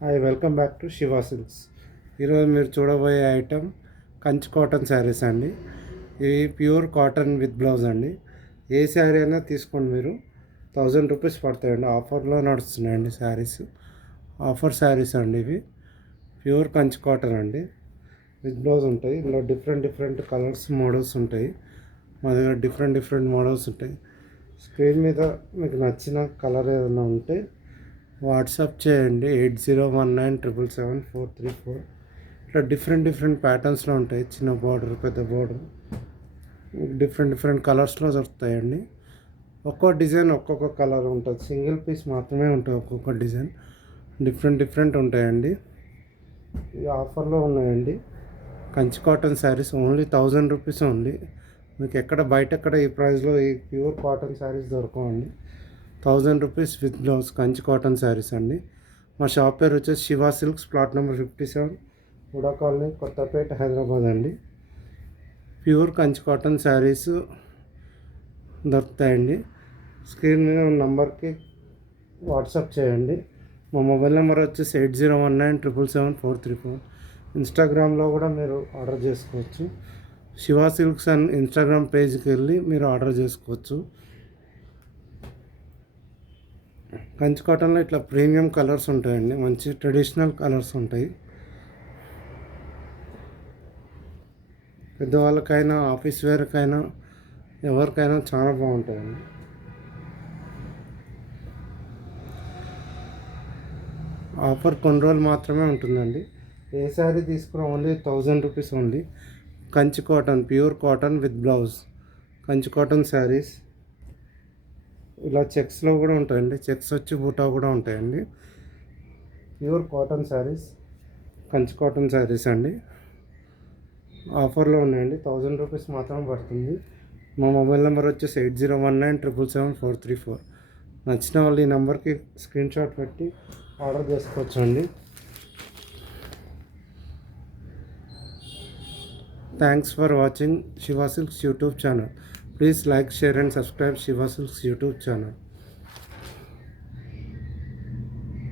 Hi, welcome back to Shiva silks. ఈరోజు మీరు చూడబోయే ఐటమ్ కంచి కాటన్ శారీస్ అండి. ఇవి ప్యూర్ కాటన్ విత్ బ్లౌజ్ అండి. ఏ శారీ అయినా తీసుకోండి, మీరు 1000 రూపీస్ పడతాయండి. ఆఫర్లో నడుస్తున్నాయండి శారీస్. ఆఫర్ శారీస్ అండి ఇవి. ప్యూర్ కంచి కాటన్ అండి, విత్ బ్లౌజ్ ఉంటాయి. ఇందులో డిఫరెంట్ డిఫరెంట్ కలర్స్ మోడల్స్ ఉంటాయి. మా దగ్గర డిఫరెంట్ మోడల్స్ ఉంటాయి. స్క్రీన్ మీద మీకు నచ్చిన కలర్ ఏదైనా ఉంటే వాట్సాప్ చేయండి. 8019777434. ఇట్లా డిఫరెంట్ ప్యాటర్న్స్లో ఉంటాయి. చిన్న బార్డర్, పెద్ద బార్డర్, డిఫరెంట్ కలర్స్లో దొరుకుతాయండి. ఒక్కో డిజైన్ ఒక్కొక్క కలర్ ఉంటుంది. సింగిల్ పీస్ మాత్రమే ఉంటుంది ఒక్కొక్క డిజైన్. డిఫరెంట్ ఉంటాయండి. ఇది ఆఫర్లో ఉన్నాయండి. Kanchi cotton sarees only 1000 rupees ఉంది. మీకు బయట ఎక్కడ ఈ ప్రైస్లో ఈ ప్యూర్ కాటన్ శారీస్ దొరకవండి. 1000 rupees with blouse Kanchi cotton sarees అండి. మా షాప్ పేరు వచ్చేసి Shiva silks, plot number 57, UDA colony, Kothapet, Hyderabad అండి. ప్యూర్ కంచి కాటన్ శారీస్ దొరుకుతాయండి. స్క్రీన్ మీద ఉన్న నంబర్కి వాట్సాప్ చేయండి. మా మొబైల్ నెంబర్ వచ్చేసి 8019777434. ఇన్స్టాగ్రామ్లో కూడా మీరు ఆర్డర్ చేసుకోవచ్చు. శివా సిల్క్స్ అని ఇన్స్టాగ్రామ్ పేజ్కి వెళ్ళి మీరు ఆర్డర్ చేసుకోవచ్చు. కంచి కాటన్లో ఇట్లా ప్రీమియం కలర్స్ ఉంటాయండి. మంచి ట్రెడిషనల్ కలర్స్ ఉంటాయి. పెద్దవాళ్ళకైనా, ఆఫీస్ వేర్కైనా, ఎవరికైనా చాలా బాగుంటాయండి. ఆఫర్ కొన్ని రోజులు మాత్రమే ఉంటుందండి. ఏ శారీ తీసుకున్నా only 1000 rupees only. Kanchi cotton, pure cotton with blouse Kanchi cotton saris. ఇలా చెక్స్లో కూడా ఉంటాయండి. చెక్స్ వచ్చి బూటా కూడా ఉంటాయండి. Pure cotton saris, Kanchi cotton sarees అండి. ఆఫర్లో ఉన్నాయండి. 1000 రూపీస్ మాత్రం పడుతుంది. మా మొబైల్ నెంబర్ వచ్చేసి 8019777434. నచ్చిన వాళ్ళు ఈ నెంబర్కి స్క్రీన్ షాట్ పెట్టి ఆర్డర్ చేసుకోవచ్చు అండి. Thanks for watching Shiva silks YouTube channel. Please like, share and subscribe Shiva silks YouTube channel.